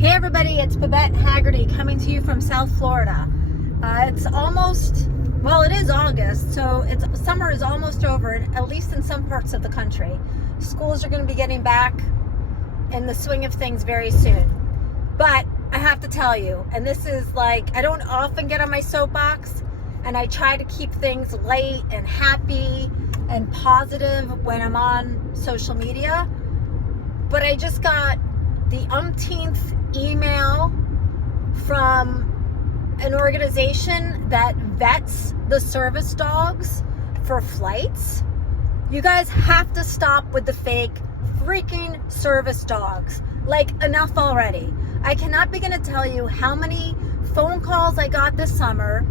Hey everybody, it's Babette Haggerty coming to you from South Florida. It's almost, well, it is August, so summer is almost over, at least in some parts of the country. Schools are going to be getting back in the swing of things very soon. But I have to tell you, and this is like, I don't often get on my soapbox, and I try to keep things light and happy and positive when I'm on social media, but I just got the umpteenth email from an organization that vets the service dogs for flights. You guys have to stop with the fake freaking service dogs. Like, enough already. I cannot begin to tell you how many phone calls I got this summer.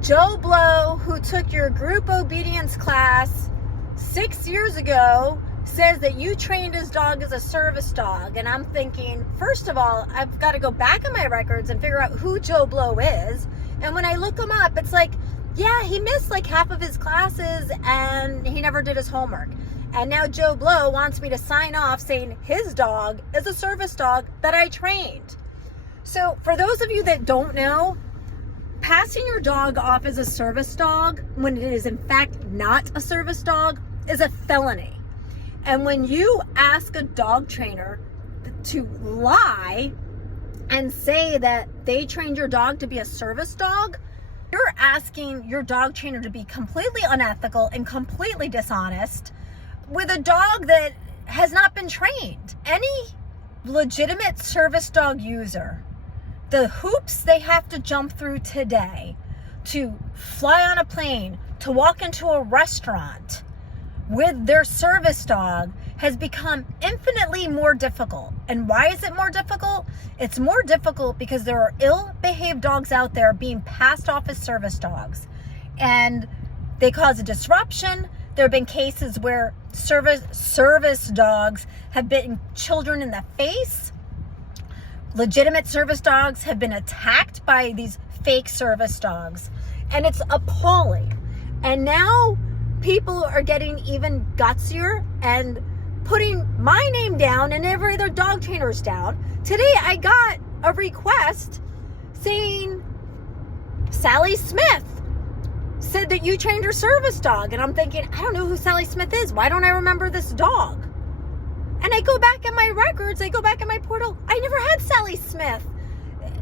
Joe Blow, who took your group obedience class 6 years ago, says that you trained his dog as a service dog. And I'm thinking, first of all, I've got to go back in my records and figure out who Joe Blow is. And when I look him up, it's like, yeah, he missed like half of his classes and he never did his homework. And now Joe Blow wants me to sign off saying his dog is a service dog that I trained. So for those of you that don't know, passing your dog off as a service dog when it is in fact not a service dog is a felony. And when you ask a dog trainer to lie and say that they trained your dog to be a service dog, you're asking your dog trainer to be completely unethical and completely dishonest with a dog that has not been trained. Any legitimate service dog user, the hoops they have to jump through today to fly on a plane, to walk into a restaurant with their service dog has become infinitely more difficult. And why is it more difficult? It's more difficult because there are ill-behaved dogs out there being passed off as service dogs. And they cause a disruption. There have been cases where service dogs have bitten children in the face. Legitimate service dogs have been attacked by these fake service dogs. And it's appalling. And now people are getting even gutsier and putting my name down and every other dog trainer's down. Today I got a request saying Sally Smith said that you trained her service dog. And I'm thinking, I don't know who Sally Smith is. Why don't I remember this dog? And I go back in my records, I go back in my portal. I never had Sally Smith.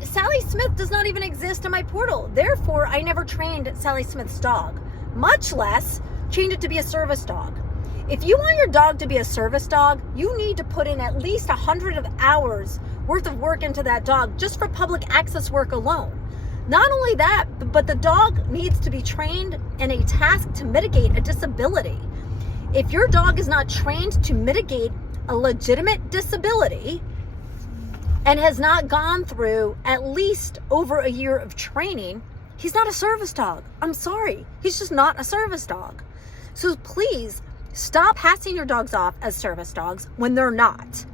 Sally Smith does not even exist in my portal. Therefore, I never trained Sally Smith's dog, much less trained it to be a service dog. If you want your dog to be a service dog, you need to put in at least 100 hours worth of work into that dog just for public access work alone. Not only that, but the dog needs to be trained in a task to mitigate a disability. If your dog is not trained to mitigate a legitimate disability and has not gone through at least over a year of training, he's not a service dog. I'm sorry. He's just not a service dog. So please stop passing your dogs off as service dogs when they're not.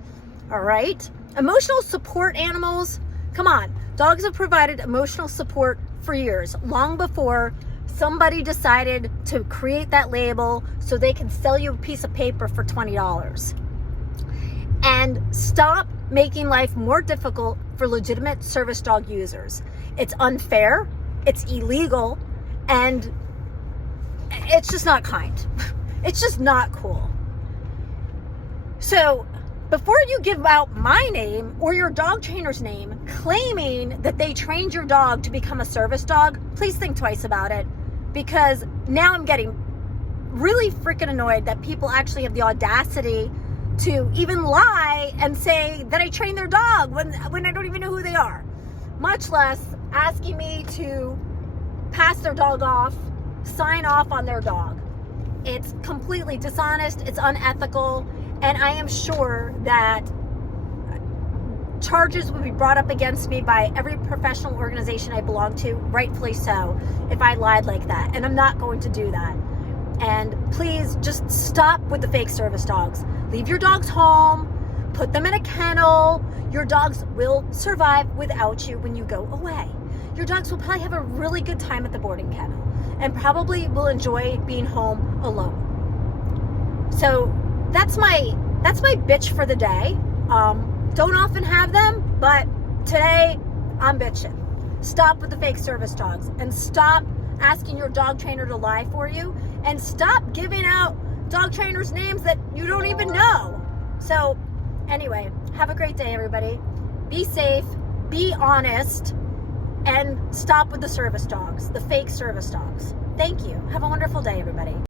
All right? Emotional support animals. Come on. Dogs have provided emotional support for years, long before somebody decided to create that label so they can sell you a piece of paper for $20. And stop making life more difficult for legitimate service dog users. It's unfair, it's illegal, and it's just not kind. It's just not cool. So before you give out my name or your dog trainer's name claiming that they trained your dog to become a service dog, please think twice about it, because now I'm getting really freaking annoyed that people actually have the audacity to even lie and say that I trained their dog when I don't even know who they are, much less asking me to pass their dog off, sign off on their dog. It's completely dishonest, it's unethical, and I am sure that charges would be brought up against me by every professional organization I belong to, rightfully so, if I lied like that. And I'm not going to do that. And please just stop with the fake service dogs. Leave your dogs home, put them in a kennel. Your dogs will survive without you when you go away. Your dogs will probably have a really good time at the boarding kennel and probably will enjoy being home alone. So that's my bitch for the day. Don't often have them, but today I'm bitching. Stop with the fake service dogs, and stop asking your dog trainer to lie for you, and stop giving out dog trainers' names that you don't even know. So anyway, have a great day, everybody. Be safe, be honest, and stop with the service dogs, the fake service dogs. Thank you. Have a wonderful day, everybody.